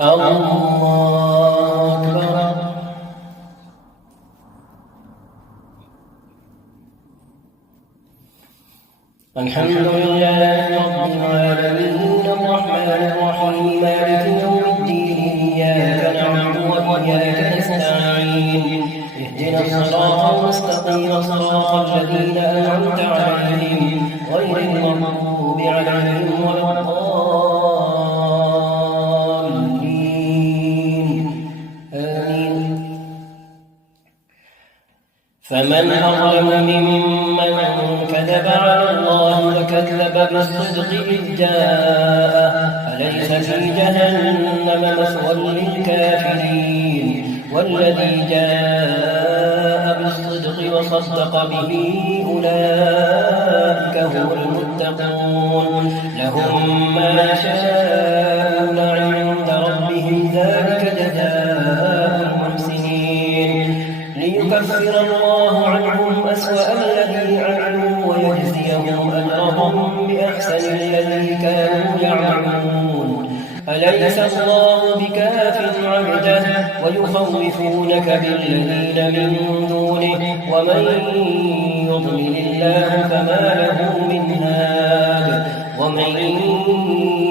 الله أكبر. الحمد لله رب العالمين الرحمن الرحيم مالك يوم الدين إياك نعبد وإياك نستعين اهدنا الصراط المستقيم صراط الذين أنعمت عليهم غير المغضوب عليهم ولا الضالين آمين. فمن أظلم ممن كذب على الله وكذب بالصدق إذ جاءه أليس في جهنم مثوى للكافرين والذي جاء بالصدق وصدق به أولئك هم المتقون لهم ما يشاءون عند ربهم ذلك جزاء المحسنين ليكفر الله عنهم أسوأ الذي عملوا ويجزيهم أجرهم بأحسن الذي كانوا يعملون أليس الله بكاف عبده ويخوفونك بالذين من دونه ومن يضلل الله فما له من هاد ومن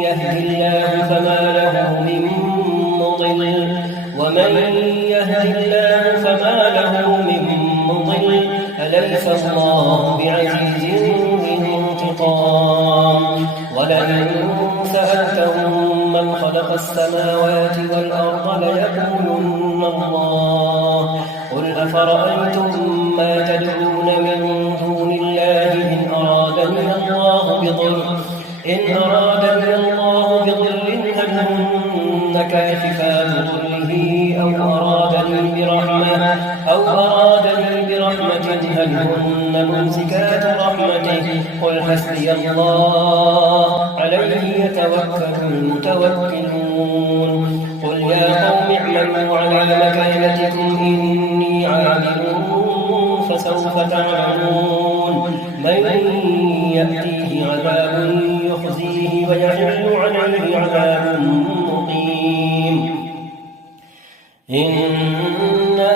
يهد الله فما له من مضل أليس الله بعزيز ذي انتقام ولئن سألتهم من خلق السماوات والأرض ليقولن الله قل أفرأيتم ما تدعون من دون الله إن أرادني الله بضر هل هن كاشفات ضره أو أرادني برحمة هل هن ممسكات رحمته قل حسبي الله عليه يتوكل المتوكلون قل يا قوم اعملوا على مكانتكم إني عامل فسوف تعلمون من يأتيه عذاب يخزيه ويحل عليه عذاب مقيم إنا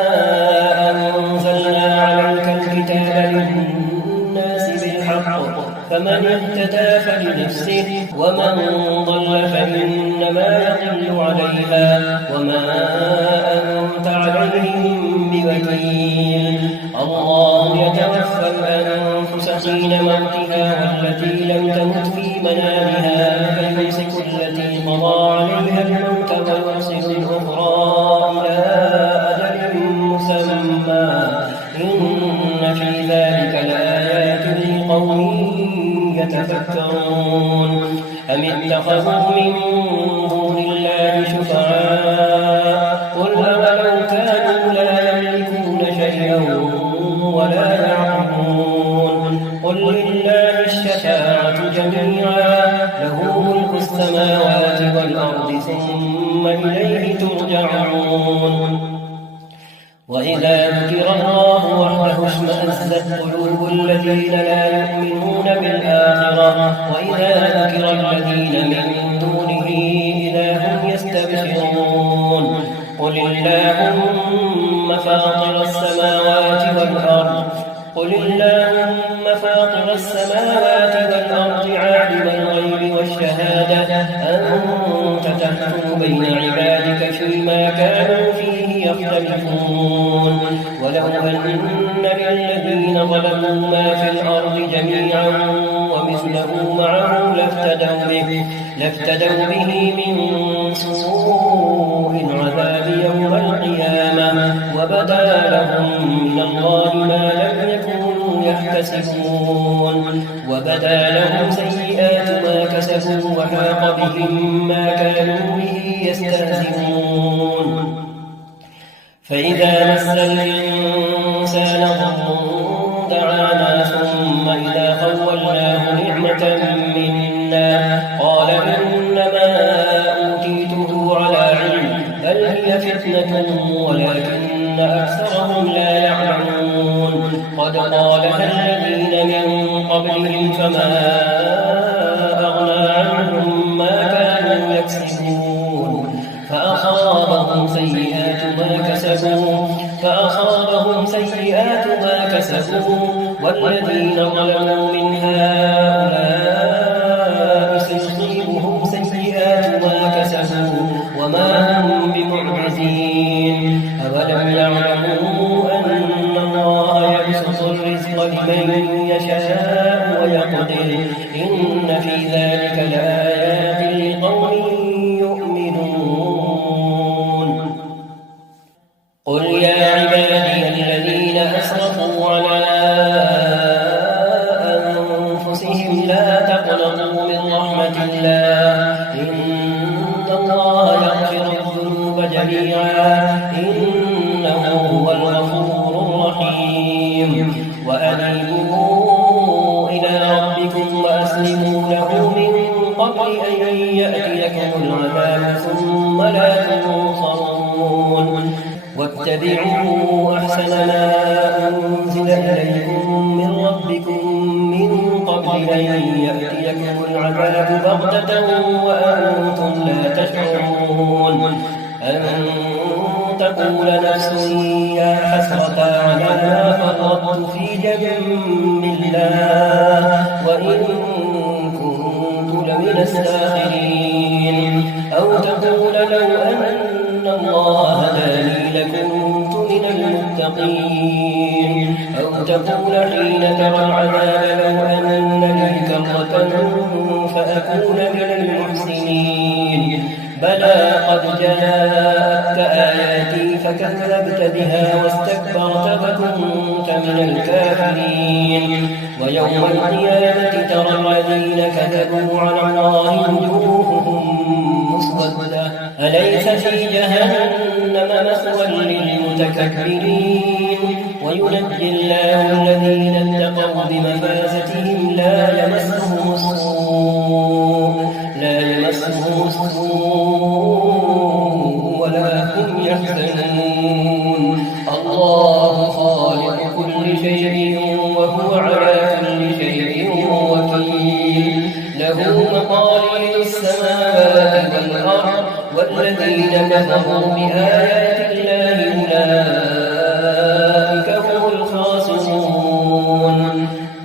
أنزلنا عليك الكتاب للناس بالحق فمن اهتدى فلنفسه ومن ضل فإنما يضل عليها وما أنت عليهم بوكيل الله يتوفى الأنفس حين موتها والتي لم تمت في منامها فيمسك التي قضى عليها الموت ويرسل الأخرى إلى أجل مسمى إن في ذلك لآيات لقوم يتفكرون أم اتخذوا من دون الله شفعاء قل أولو كانوا لا يملكون شيئا ولا يعلمون قل لله الشفاعة جميعا له ملك السماوات والأرض ثم إليه ترجعون وإذا ذكر الله وحده اشمأزت قلوب الذين لا يؤمنون بالآخرة وإذا ذكر الذين من دونه إذا هم يستبشرون قل اللهم فاطر السماوات والأرض عالم الغيب والشهادة أنت تحكم بين عبادك فيما كانوا فيه يختلفون ولو أن للذين ظلموا ما في الأرض جميعا ومثله معه لافتدوا به من سوء العذاب يوم القيامة وبدا لهم من الله ما لم يكونوا يحتسبون وبدا لهم سيئات ما كسبوا وحاق بهم ما كانوا به يستهزئون فإذا مس الإنسان ضر دعانا ثم إذا خولناه نعمة منا قال إنما أوتيته على علم بل هي فتنة ولكن أكثرهم لا يعلمون قد قالها الذين من قبلهم فما أغنى عنهم ما كانوا يكسبون كسبوا والذين ظلموا من هؤلاء سيصيبهم سيئات ما كسبوا وما هم بمعجزين أولم يعلموا أن الله يبسط الرزق لمن يشاء ويقدر إن في ذلك لآيات لقوم يؤمنون قل يا عبادي الذين أسرفوا على أنفسهم لا تقنطوا من رحمة الله إن الله يغفر الذنوب جميعا إنه هو الغفور الرحيم وأنيبوا إلى ربكم وأسلموا له من قبل أن يأتيكم العذاب ثم لا تنصرون واتبعوا أحسن ما أنزل إليكم من ربكم من قبل أن يأتيكم العذاب بغتة وأنتم لا تشعرون أن تقول نفس يا حسرة على ما فرطت في جنب الله وإن كنت لمن الساخرين أو تقول لو أن الله هداني لكنت من المتقين أو تقول حين ترى العذاب لو أن لي كرة فأكون من المحسنين بلى قد جاءتك آياتي فكذبت بها واستكبرت فكنت من الكافرين ويوم القيامة ترى الذين كذبوا على الله وجوههم مسودة أليس في جهنم مثوى للمتكبرين وينجي الله الذين اتقوا بمفازتهم لا يمسهم السوء ولا هم يحزنون الله خالق كل شيء وهو على كل شيء وكيل له مقاليد السماوات والأرض والذين كفروا بآيات الله أولئك هم الخاسرون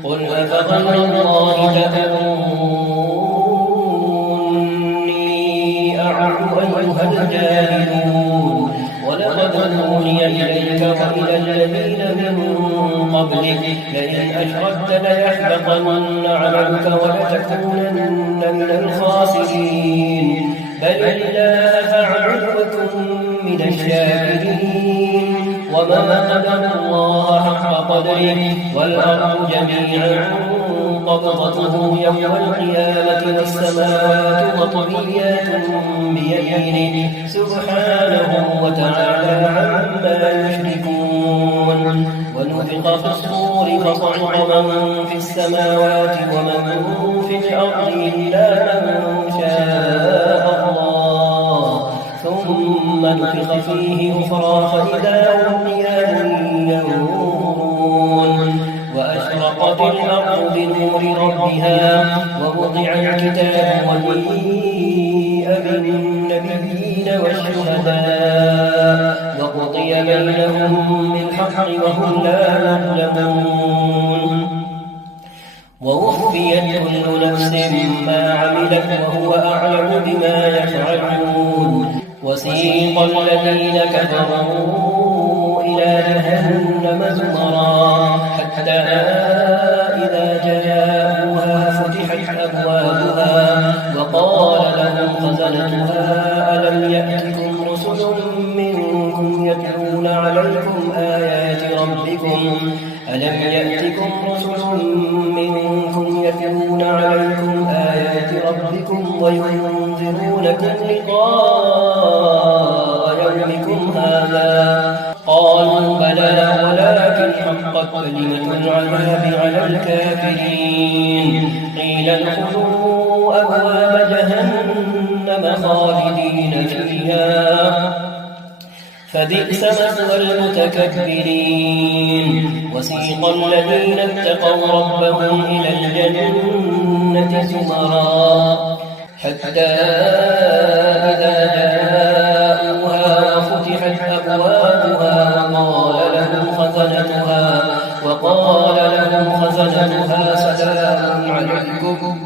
قل أفغير الله تأمروني أعبد أيها الجاهلون ولقد أوحي إليك وإلى الذين من قبلك لئن أشركت ليحبطن عملك ولتكونن من الخاسرين بل الله فاعبد وكن من الشاكرين وما قدر الله حق قدره والأرض جميعا قبضته يوم القيامة والسماوات مطويات بيمينه سبحانه وتعالى عما يشركون ونفخ في الصور فصعق من في السماوات ومن في الأرض إلا من شاء الله ثم نفخ فيه أخرى فإذا هم قيام ينظرون وأشرقت الأرض بنور ربها ووضع الكتاب وجيء بالنبيين والشهداء وقضي بينهم بالحق وهم لا يظلمون ووفيت كل نفس ما عملت وهو أعلم بما يفعلون وسيق الذين كفروا إلى جهنم زمرا حتى إذا جاءوها فتحت أبوابها وقال لهم خزنتها ألم يأتكم رسل منكم يتلون عليكم آيات ربكم وينذرونكم لقاء يومكم هذا قالوا بلى ولكن حقت كلمة العذاب على الكافرين قيل ادخلوا أبواب جهنم خالدين فيها فبئس مثوى المتكبرين وسيق الذين اتقوا ربهم إلى الجنة زمرا حتى إذا جاءوها وفتحت أبوابها وقال وخزنتها سلام عليكم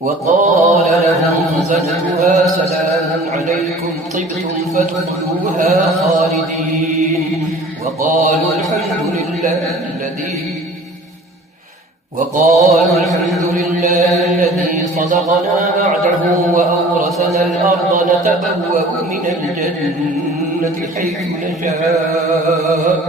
وقال لهم خزنتها سلام عليكم طبتم فادخلوها خالدين وقالوا الحمد لله الذي صدقنا وعده وأورثنا الأرض نتبوأ من الجنة حيث نشاء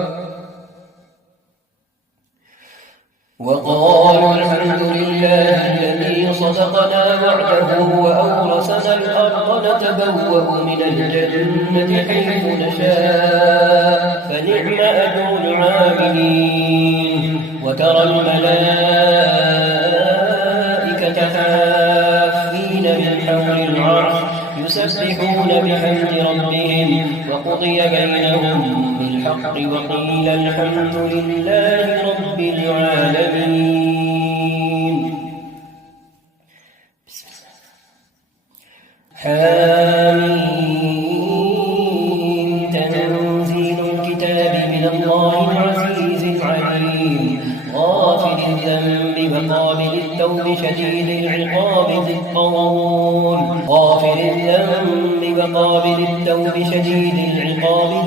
وقالوا الحمد لله الذي صدقنا وعده وأورثنا الأرض نتبوأ من الجنة حيث نشاء فنعم أجر العاملين وترى الملائكة حافين من حول العرش يسبحون بحمد ربهم وقضي بينهم بالحق وقيل الحمد لله رب العالمين. حميم تنزيل الكتاب من الله العزيز العليم غافر الذنب وقابل التوب شديد العقاب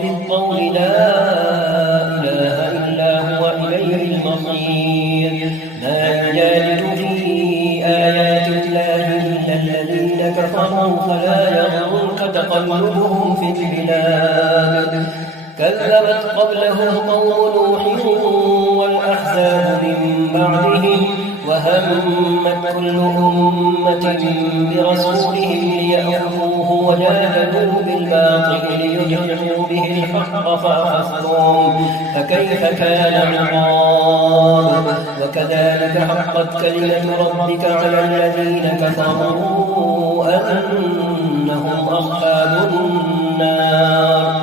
ذي الطول لا إله إلا هو إليه المصير. ما يجادل في آيات الله إلا الذين كفروا فلا يغرك تقلبهم في البلاد. كذبت قبلهم قوم نوح والأحزاب من بعدهم وهمت كل أمة برسولهم ليأخذوه وجادلوا بالباطل ليدحضوا به الحق فأخذتهم فكيف كان عقاب. وكذلك حقت كلمة ربك على الذين كفروا أنهم أصحاب النار.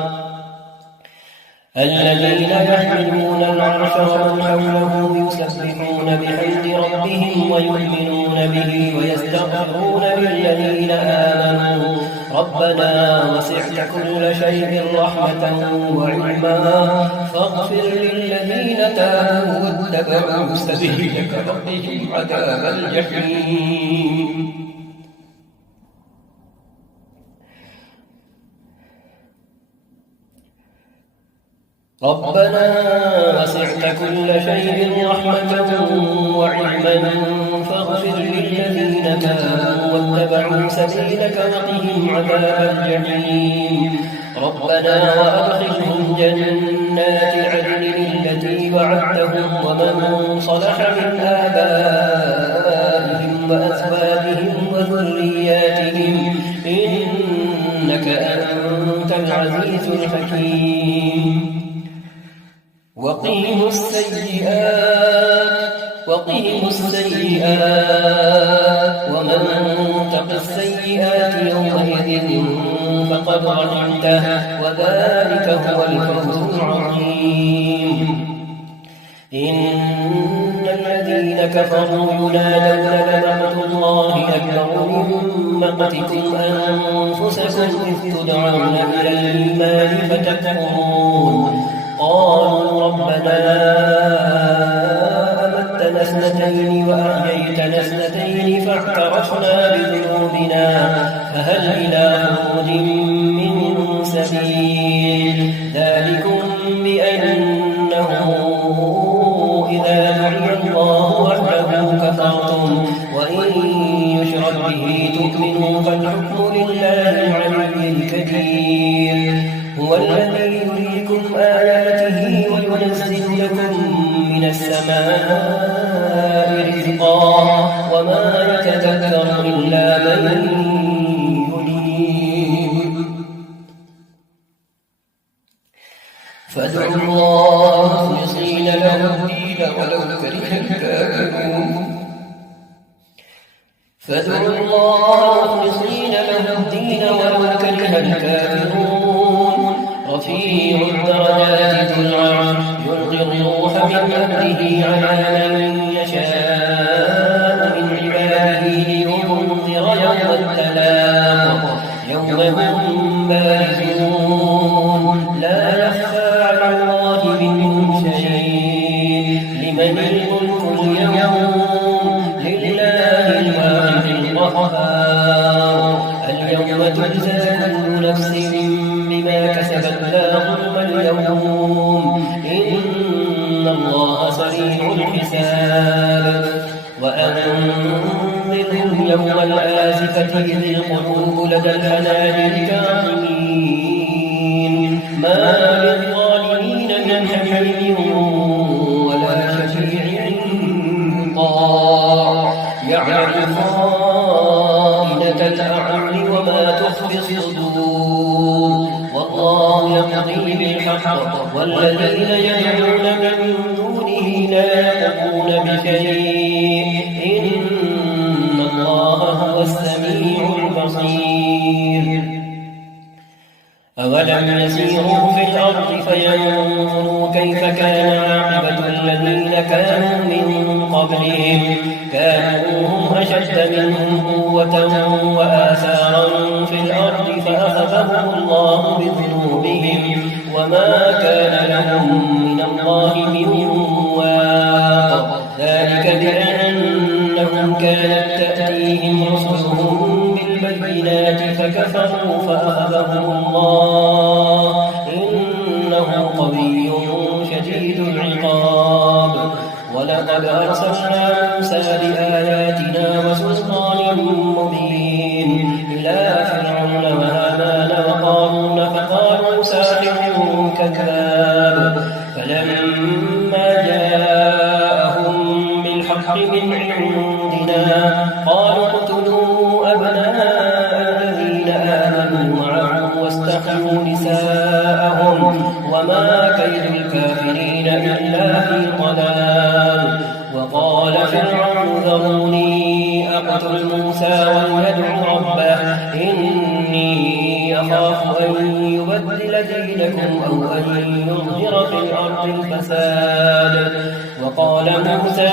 الذين يحملون العرش ومن حوله يسبحون بحمد ربهم ويؤمنون به ويستغفرون للذين آمنوا ربنا وسعت كل شيء رحمة وعلما فاغفر للذين تابوا واتبعوا سبيلك وقهم عذاب الجحيم. ربنا وسعت كل شيء رحمة وعلما فاغفر للذين تابوا واتبعوا سبيلك وقهم عذاب الجحيم. ربنا وأدخلهم جنات عدن التي وعدتهم ومن صلح من آبائهم وأزواجهم وذرياتهم إنك أنت العزيز الحكيم. وقهم السيئات ومن تق السيئات يومئذ فقد رحمته وذلك هو الفوز العظيم. إن الذين كفروا ينادون لمقت الله أكبر من مقتكم أنفسكم إذ تدعون إلى الإيمان فتكفرون. قالوا ربنا أمتنا اثنتين وأحييتنا اثنتين فاعترفنا بذنوبنا فهل إلى خروج من سبيل. ذلكم بأنه إذا دعي الله وحده كفرتم وإن يشرك به تؤمنوا فالحكم لله العلي الكبير. هو الذي يريكم آياته وينزل لكم من السماء رزقا وما يتذكر إلا من ينيب. فادعوا الله مخلصين له الدين ولو كره الكافرون. فادعوا الله مخلصين له الدين ولو كره الكافرون. رفيع الدرجات ذو العرش يلقي الروح من أمره على من يشاء من عباده لينذر يوم التلاق يوم هم بارزون لا وأنذرهم يوم الآزفة إذ القلوب لدى الحناجر كاظمين ما للظالمين من حميم ولا شفيع يطاع يعلم خائنة الأعين وما تخفي الصدور والله يقضي بالحق والذين يدعون من دونه لا يقضون بشيء إن الله هو السميع البصير أولم يسيروا في الأرض فينظروا كيف كان عاقبة الذين كانوا من قبلهم كانوا هم أشد منهم قوة وآثارا في الأرض فأخذهم الله بذنوبهم وما كان لهم من الله من واق ذلك بأنهم كانت تأتيهم رسلهم بالبينات فكفروا فأخذهم الله إنه قوي شديد العقاب ولقد أرسلنا موسى بآياتنا وسلطان مبين إلى فرعون وهامان وقارون فقالوا ساحر كذاب فلما جاءهم بالحق من عندنا قالوا اقتلوا أبناء الذين آمنوا معه واستحيوا نساءهم وما كيد الكافرين إلا في ضلال وقال فرعون ذروني أقتل موسى وليدع ربه إني أخاف أن يبدل دينكم أو أن يظهر في الأرض الفساد وقال موسى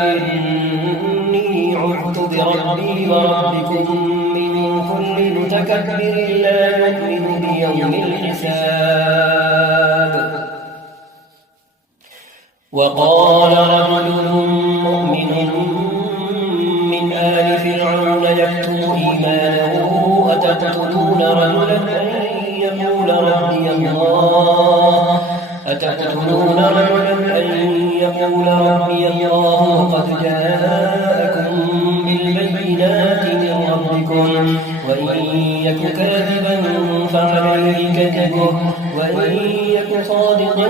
إني عذت بربي وربكم من كل متكبر لا يؤمن بيوم الحساب وقال رجل مؤمن من آل فرعون يكتم إيمانه أتقتلون رجلا أن يقول ربي الله وقد جاءكم بالبينات من ربكم وإن يك كاذبا فعليه كذبه وإن يك صادقا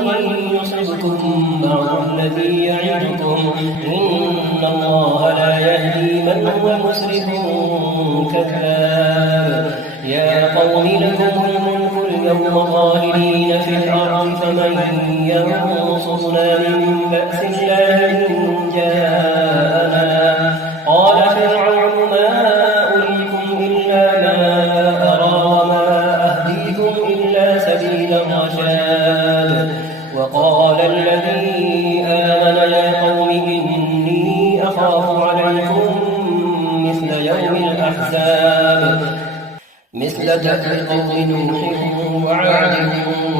يصبكم بعض الذي يعدكم إن الله لا يهدي من هو مسرف كذاب يا قوم لكم الملك اليوم ظاهرين في الأرض فمن ينصرنا من بأس الله إن جاءنا قال فرعون ما أريكم إلا ما أرى وما أهديكم إلا سبيل الرشاد وقال الذي آمن يا قوم إني أخاف عليكم مثل يوم الأحزاب مثل دأب قوم نوح وعاد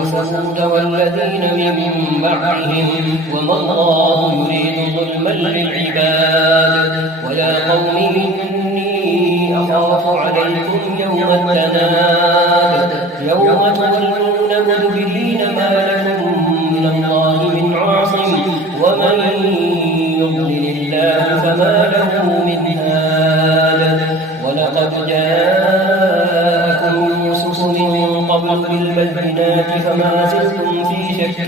وثمود والذين من بعدهم وما الله يريد ظلما للعباد ويا قوم إني أخاف عليكم يوم التناد يوم تولون مدبرين ما لكم من الله من عاصم ومن يضلل الله فما له من هاد ولقد جاءكم يوسف من قبل بالبينات فما زلتم في شك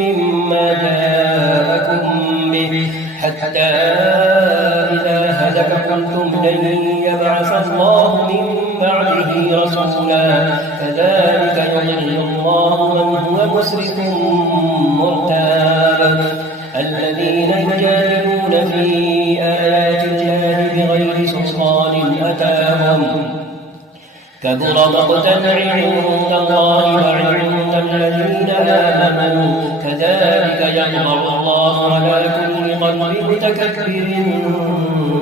مما جاءكم به حتى إذا هلك قلتم لن يبعث الله من بعده رسولا كذلك يضل الله من هو مسرف مرتاب الذين يجادلون في آيات الله بغير سلطان أتاهم كبر مقتا عند الله وعند الذين آمنوا كذلك يطبع الله على كل قلب متكبر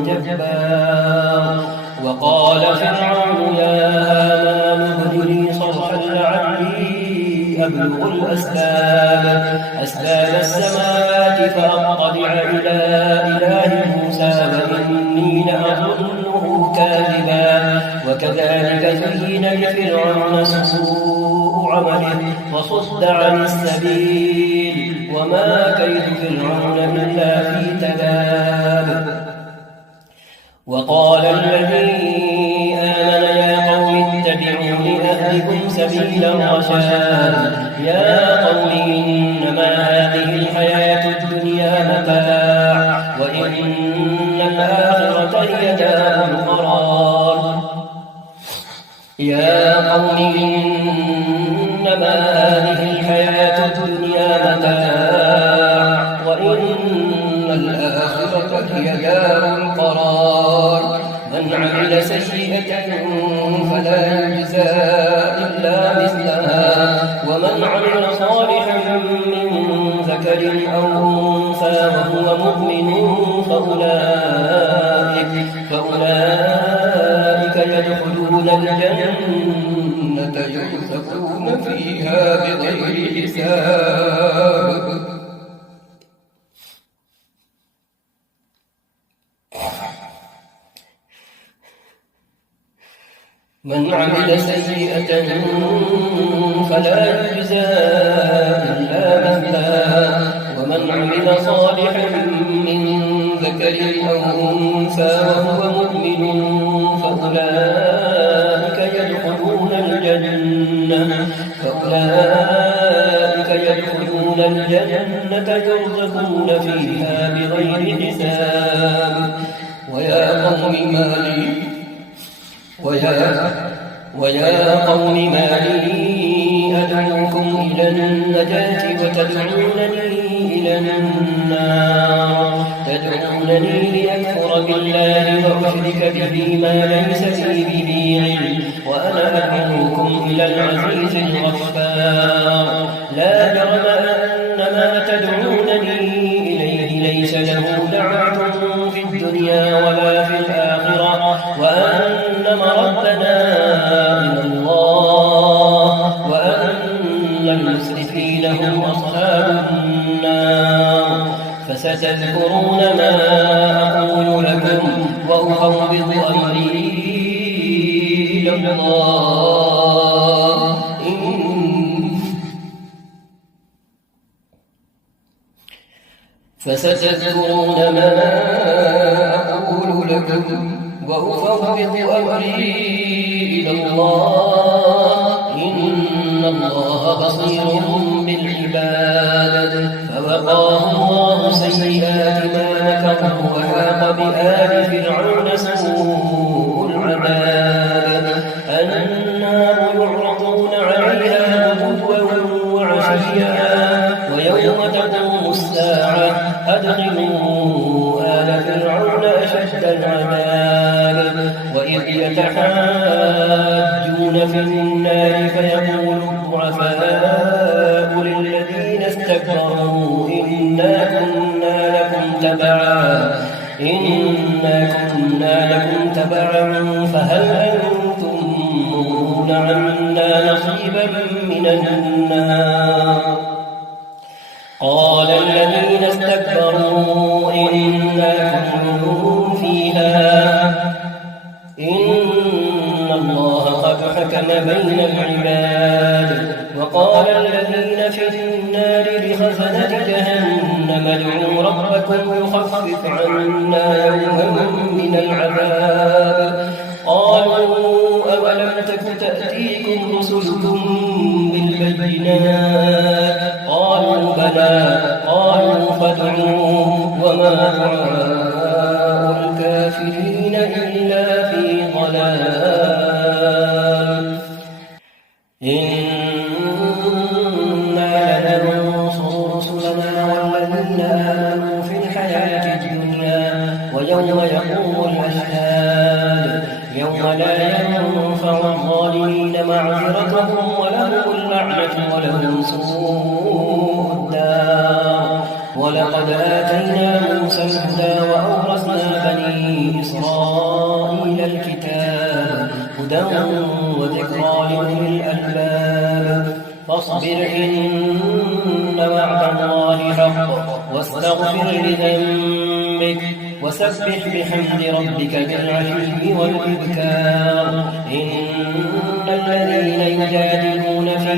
جبار وقال فرعون يا هامان ابن لي صرحا لعلي أبلغ أسباب السماوات فأطلع إلى إله موسى وإني لأظنه كاذبا وكذلك زين لفرعون سوء عمله وصد عن السبيل وما كيد فرعون إلا في تباب وقال الذي آمن يا قوم اتبعون أهدكم سبيل الرشاد يا قوم إنما هذه الحياة الدنيا متاع وإن الآخرة هي دار القرار يا قوم إنما هذه الحياة الدنيا متاع وإن الآخرة هي دار القرار من عمل سيئة فلا يجزى إلا مثلها ومن عمل صالحا من ذكر أو أنثى وهو مؤمن فأولئك يدخلون الجنة يرزقون فيها بغير حساب من عمل سيئة فلا يجزى إلا مثلها ومن عمل صالحا من ذكر أو أنثى وهو مؤمن فأولئك يدخلون الجنة يرزقون فيها بغير حساب ويا قوم ما لي أدعوكم إلى النجاة وتدعونني إلى النار تدعونني لأكفر بالله وأشرك به ما ليس لي به علم وأنا أدعوكم إلى العزيز الغفار لا جرم أن ما تدعونني إليه ليس له دعوة في الدنيا ولا في الآخرة وأن مردنا إلى الله وأن المسرفين هم أصحاب النار فستذكرون ما أقول لكم وأفوض أمري إلى الله فستذكرون ما أقول لكم وأفوض أمري إلى الله إن الله بصير بالعباد فوقاه الله سيئات ما مكروا وحاق بآل فرعون سوء العذاب النار يعرضون عليها غدوا وعشيا ويوم تقوم الساعة أدخلوا آل فرعون أشد العذاب وإذ يتحاجون في النار فيقول الضعفاء للذين استكبروا إنا كنا لكم تبعا فهل أنتم مغنون عنا نصيبا من النار قال الذين استكبروا إنا كل فيها إن الله قد حكم بين العباد وقال الذين في النار لخزنة جهنم ادعوا ربكم يخفف عنا يوما من العذاب قالوا أولم تك تأتيكم رسلكم بالبينات قالوا بلى قالوا فادعوا وما دعاء الكافرين إلا في ضلال إنا لننصر رسلنا والذين آمنوا في الحياة الدنيا ويوم يقوم الأشهاد يوم لا ينفع الظالمين معذرتهم ولهم اللعنة ولهم سوء الدار ولقد آتينا موسى الهدى وأورثنا بني إسرائيل الكتاب هدى وذكرى لأولي الألباب فاصبر إن وعد الله حق واستغفر لذنبك وسبح بحمد ربك بالعشي والإبكار إن الذين يجادلون في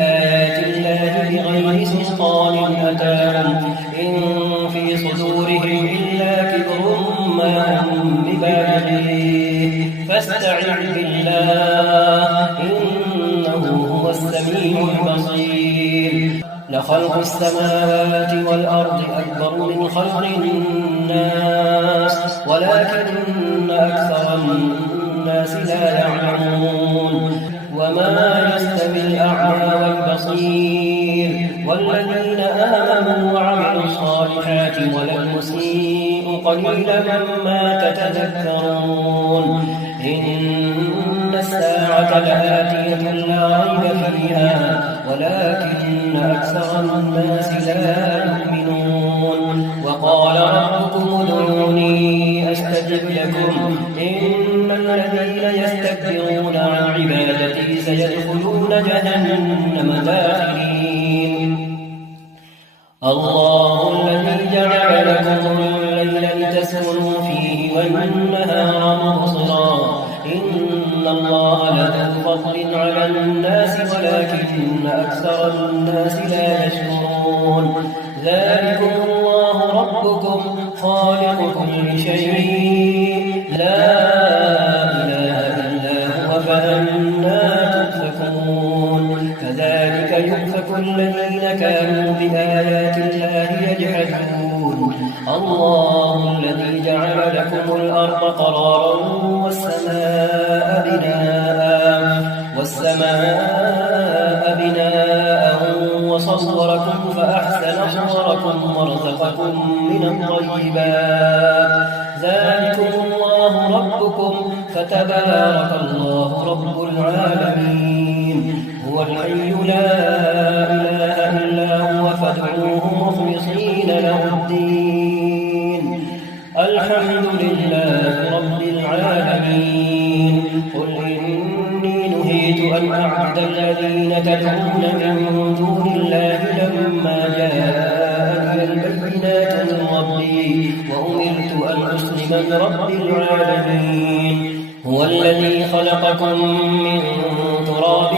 آيات الله بغير سلطان أتاهم إن في صدورهم إلا كبر ما هم ببالغ فاستعذ بالله إنه هو السميع البصير. لخلق السماوات والأرض أكبر من خلق الناس ولكن أكثر الناس لا يعلمون. وما يستوي الأعمى والبصير والذين آمنوا وعملوا الصالحات ولا المسيء قليلا ما تتذكرون. إن الساعة لآتية لا ريب فيها ولكن أكثر الناس لا يؤمنون. وقال ربكم ادعوني أستجب لكم إن الذين يستكبرون عن عبادتي سيدخلون جهنم داخرين. الله الذي جعل لكم الليل لتسكنوا فيه والنهار مبصرا إن الله لذو فضل على الناس ولكن أكثر الناس لا يشكرون. ذلكم الله ربكم خالق كل شيء لا إله إلا هو فأنى تؤفكون. كذلك يؤفك الذين كانوا بآيات الله يجحدون. الله الذي جعل لكم الأرض قرارا والسماء بناء وصوركم فأحسن صوركم ورزقكم من الطيبات. ذلكم الله ربكم فتبارك الله رب العالمين. هو الحي لا إله إلا هو فادعوه مخلصين له الدين. الحمد لله رب العالمين. قل إني نهيت أن أعبد الذين تدعون من دون الله لما جاءني البينات من ربي وأمرت أن أسلم لرب العالمين. هو الذي خلقكم من تراب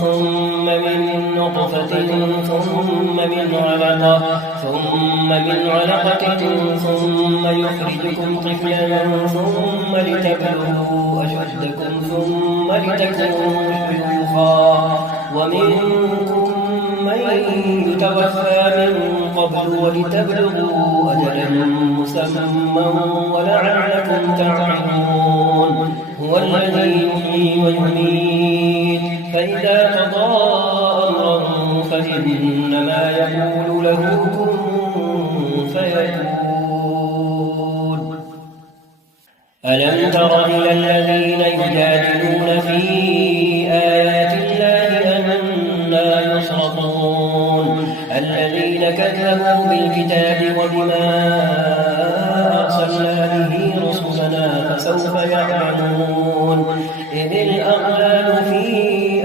ثم من نطفة ثم من علقة ثم يخرجكم طفلا ثم لتبلغوا أشدكم ثم لتكونوا شيوخا ومنكم من يتوفى من قبل ولتبلغوا أجلا مسمى ولعلكم تعقلون. هو الذي يحيي ويميت فإذا قضى أمرا فإنما يقول له كن فيكون. ألم تر إلى الذين يجادلون في آيات الله أنى يصرفون. الذين كذبوا بالكتاب وبما أرسلنا به رسلنا فسوف يعلمون. إذ الأغلال في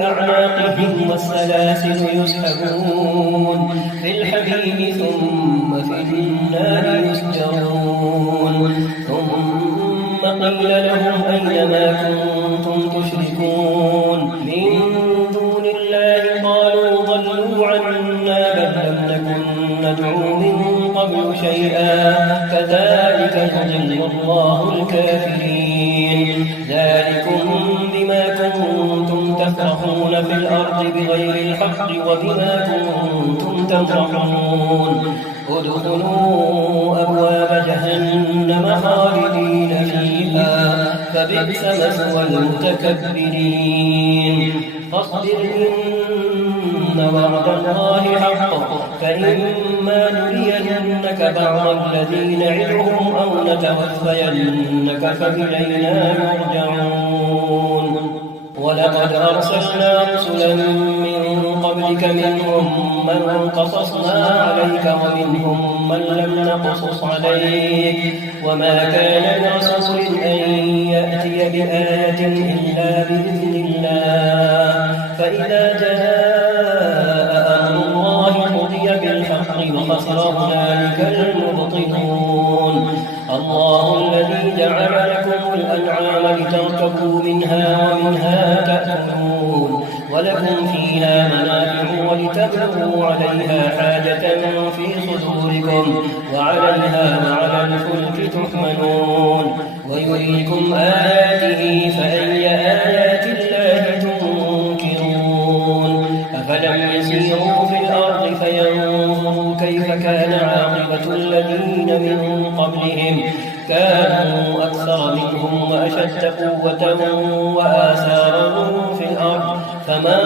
أعناقهم والسلاسل يسحبون في الحميم ثم في النار يسجرون. ثم قيل لهم أين ما كنتم تشركون من دون الله قالوا ضلوا عنا بل لم نكن ندعو من قبل شيئا كذلك يضل الله الكافرين. ذلكم بما كنتم تفرحون في الأرض بغير الحق وبما كنتم تمرحون. ادخلوا أبواب جهنم خالدين فيها فبئس مثوى المتكبرين. فاصبر إن وعد الله حق فإما نرينك بعض الذي نعدهم أو نتوفينك فإلينا يرجعون. ولقد أرسلنا رسلا من قبلك منهم من قصصنا عليك ومنهم من لم نقصص عليك وما كان لرسول أن يأتي بآية إلا بإذن الله. فإذا جاء أمر الله قضي بالحق وخسر هنالك المبطلون. الله الذي جعل لكم الأنعام لتركبوا منها ومنها تأكلون ولكم فيها منافع ولتبلغوا عليها حاجة في صدوركم وعليها وعلى الفلك تحملون ويريكم آياته أكثر منهم وأشد قوة وآثارا في الأرض فما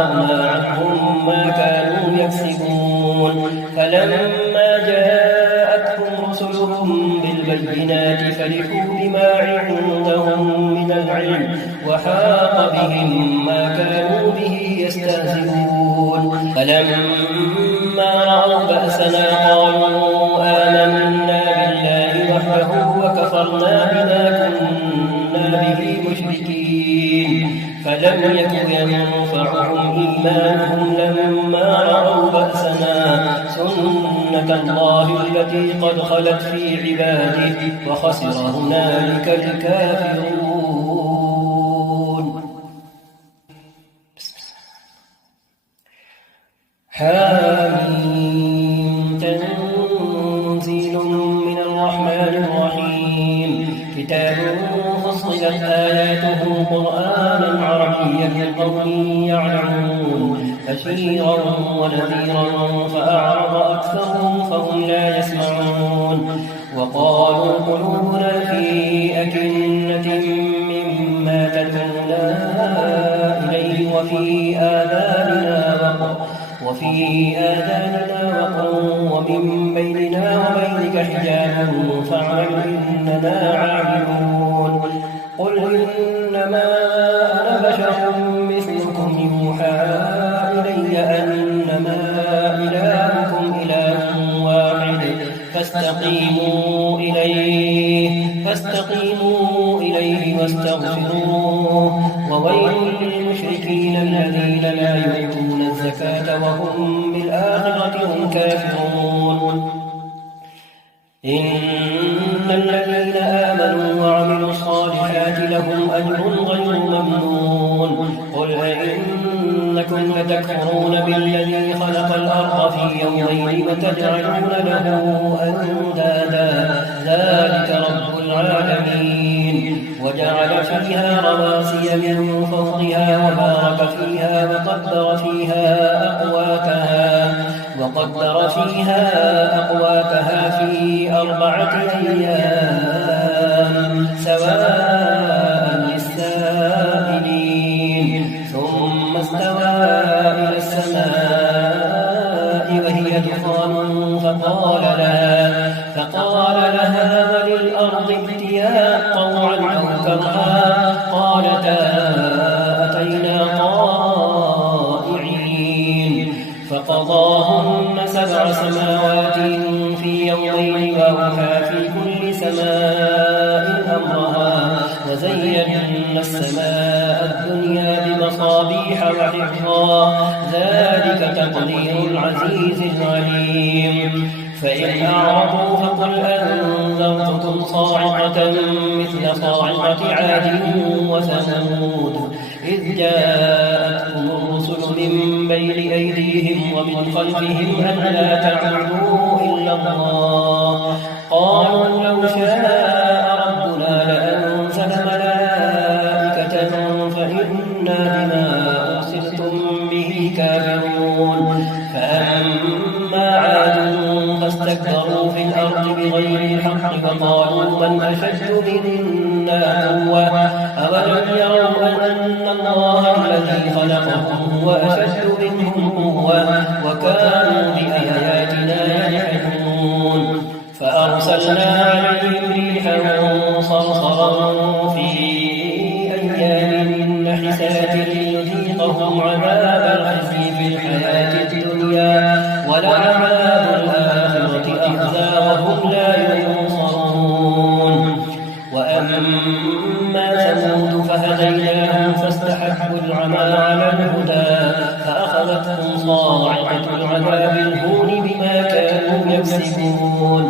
أغنى عنهم ما كانوا يكسبون فلما جاءتهم رسلهم بالبينات فرحوا بما عندهم من العلم وحاق بهم ما كانوا به يستهزئون فلما رأوا بأسنا قالوا آمنا بالله وحده وكفرنا بما كنا به مشركين فلم يكن ينفعهم إيمانهم لما رأوا بأسنا سنة الله التي قد خلت في عباده وخسر هنالك الكافرون. حاميم تنزيل من الرحمن الرحيم كتاب فصلت آياته قرآنا عربيا لقوم يعلمون بشيرا ونذيرا فأعرض أكثرهم فهم لا يسمعون وقالوا قلوبنا في أكنة مما تدعونا إليه وفي آذاننا وقر ومن بيننا وبينك حجاب فاعمل إننا عاملون قل إنما أنا بشر مثلكم يوحى إلي أنما إلهكم إله واحد فاستقيموا إليه واستغفروه وويل للمشركين الذين لا يؤتون الزكاة وهم بالآخرة هم كافرون. إن الذين آمنوا وعملوا الصالحات لهم أجر غير ممنون قل أئنكم لتكفرون بالذي خلق الأرض في يومين وتجعلون له أندادا ذلك رب العالمين وجعل فيها رواسي من فوقها وبارك فيها وقدر فيها أقواتها في 4 أيام سواء للسائلين ثم استوى إلى السماء وهي دخان فقال لها وللأرض ائتيا طوعا أو كرها قالتا أتينا طائعين فقضاهن 7 سماوات في يومين وأوحى في كل سماء أمرها وزينا السماء الدنيا بمصابيح وحفظا ذلك تقدير العزيز العليم. فإن أعرضوا فقل أنذرتكم صاعقة مثل صاعقة عاد وثمود إذ جاءتهم الرسل من بين أيديهم ومن خلفهم ألا تعبدوا إلا الله قالوا لو شاء ربنا لأنزل ملائكة فإنا بما أرسلتم به كافرون. فأما عاد فاستكبروا في الأرض بغير الحق وقالوا من أشد منا قوة أولم يروا أن الله الذي خلقهم هو أشد منهم قوة وكانوا بآياتنا يجحدون. فأرسلنا عليهم ريحا صرصرا في أيام نحسات ليذيقهم عذاب الخزي في الحياة الدنيا ولعذاب الآخرة أخزى وهم لا ينصرون. وأما ثمود فهديناهم فاستحبوا العمى على الهدى فأخذتهم صاعقة العذاب الهون بما كانوا يكسبون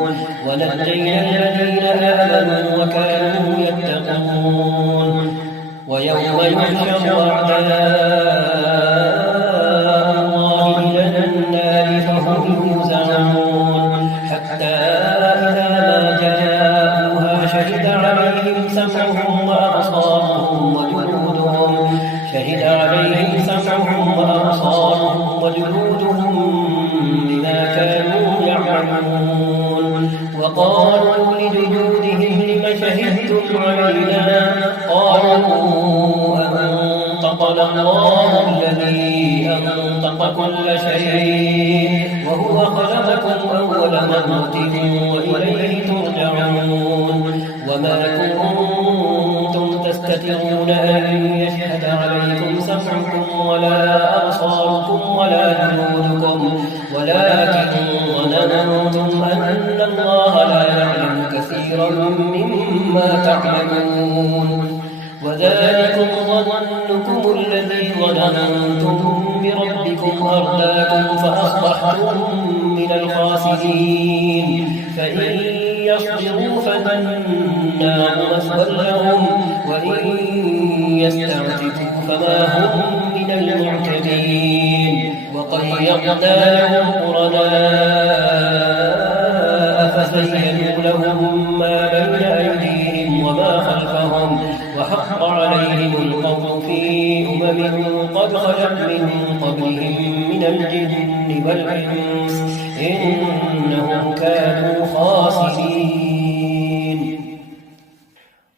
ونجينا الذين آمنوا وكانوا يتقون. ويوم يحشر أعداء الله إلى النار فهم يوزعون حتى إذا ما جاءوها شهد عليهم سمعهم وجلودهم بما كانوا يعملون. وقالوا لجلودهم لم شهدتم شهدتم علينا؟ قالوا أنطقنا الله الذي أنطق كل شيء وهو خلقكم أول مرة وإليه ترجعون. وما كنتم تستترون أن يشهد عليكم سمعكم ولا أبصاركم ولا جلودكم ولكن ظننتم أن الله لا يعلم كثيرا مما تعملون. وذلكم ظنكم الذي ظننتم بربكم أرداكم فأصبحتم من الخاسرين. فإن يصبروا فالنار مثوى لهم وإن يستعتبوا فما هم من المعتدين. وقيضنا لهم قرناء فزينوا لهم ما بين أيديهم وما خلفهم وحق عليهم القول في قد خلت من قبلهم من الجن والإنس إنهم كانوا خاسرين.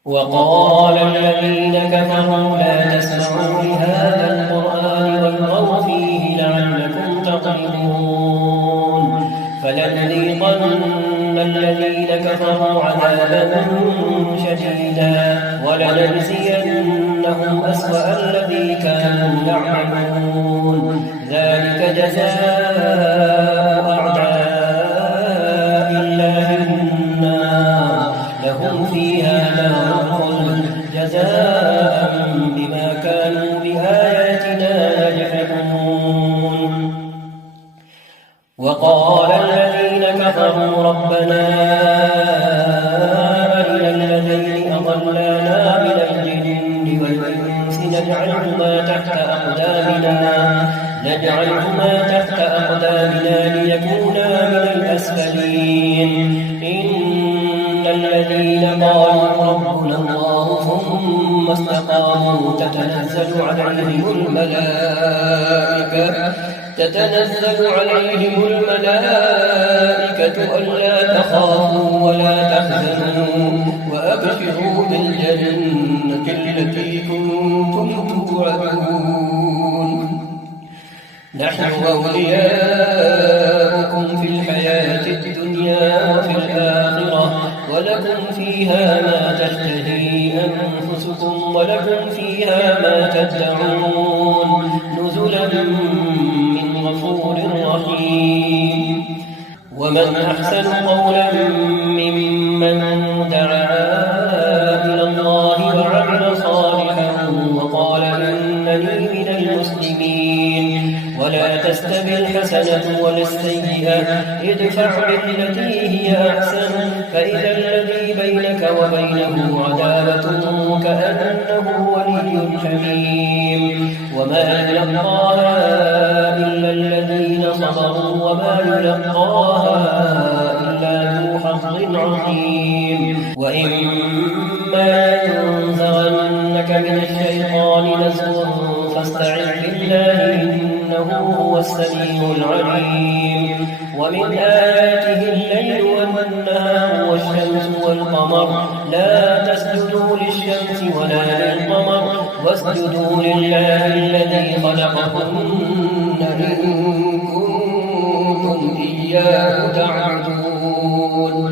وقال الذين كفروا لا تسمعوا لهذا القرآن والغوا فيه لعلكم تغلبون. فلنذيقن الذين كفروا عذابا شديدا ولنجزينهم أسوأ الذي كانوا يعملون. ذلك جزاء أعداء الله النار لهم فيها نار الخلد جزاء بما كانوا بآياتنا يجحدون. وقال الذين كفروا ربنا أرنا الذين أضلانا من الجن والإنس نجعلهما تحت أقدامنا ليكونا من الأسفلين. إن الذين قالوا ربنا الله ثم استقاموا تتنزل عليهم الملائكة ألا تخافوا ولا تحزنوا وأبشروا بالجنة التي كنتم توعدون. نحن أولياؤكم في الحياة الدنيا وفي الآخرة ولكم فيها ما تشتهي أنفسكم ولكم فيها ما تدعون نزلا من غفور رحيم. ومن أحسن قولا ممن دعا إلى الله وعمل صالحا وقال إنني من المسلمين. ولا تستوي الحسنة ولا السيئة ادفع بالتي هي أحسن فإذا الذي بينك وبينه عداوة كأنه ولي حميم. وما يلقاها إلا الذين صبروا وما يلقاها إلا ذو حظ عظيم. وإما ينزغنك من الشيطان نزغ فاستعذ بالله إنه هو السميع العليم. ومن آياته الليل والنهار والشمس والقمر لا تسجدوا للشمس ولا للقمر واسجدوا لله الذي خلقهن إن كنتم إياه تعبدون.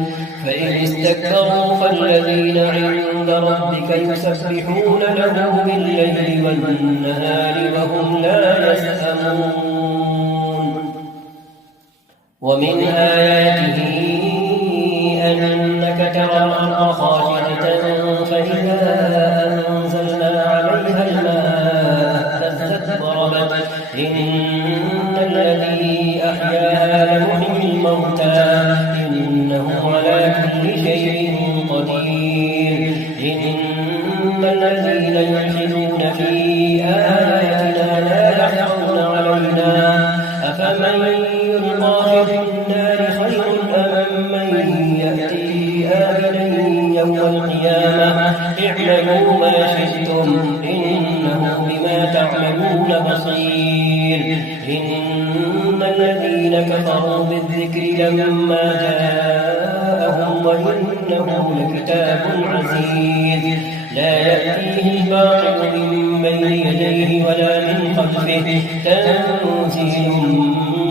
فإن استكبروا فالذين عند ربك يسبحون له بالليل والنهار وهم لا يسأمون. ومن آياته أنك ترى الأرض خاشعة فإذا أنزلنا عليها الماء اهتزت وربت إن الذي أحياها لمحيي الموتى إنه على كل شيء قدير. إن الذين يلحدون في آياتنا لا يخفون علينا أفمن يلقى في النار خير أم من يأتي آمنا يوم القيامة اعملوا ما شئتم إنه بما تعملون بصير. إن الذين كفروا بالذكر لما جاءهم وإنه وإنه لكتاب عزيز لا يأتيه الباطل من بين يديه ولا من خلفه تنزيل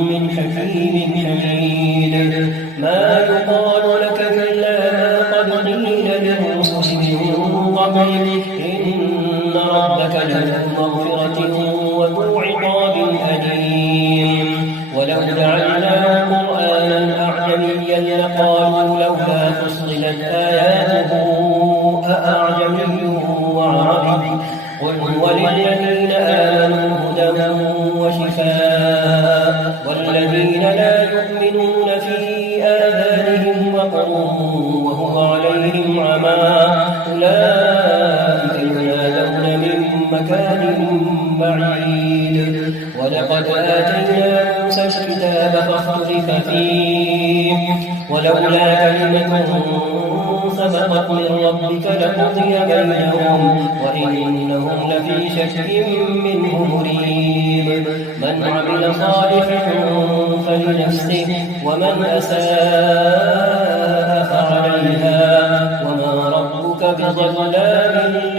من حكيم حميد ما يقال لك إلا ما قد قيل للرسل من قبلك إن ربك لذو مغفرة وذو عقاب أليم ولو جعلناه قرآنا أعجميا لقالوا لولا فصلت آياته أأعجمي وعربي قل هو للذين آمنوا هدى وشفاء والذين لا يؤمنون في آذانهم وقر وهو عليهم عمى أولئك ينادون من مكان بعيد ولقد آتينا موسى الكتاب فاختلف فيه ولولا كلمة سبقت من ربك لقضي بينهم وإنهم لفي شك منه مريب من عمل صالحا فلنفسه ومن أساء فعليها وما ربك بظلام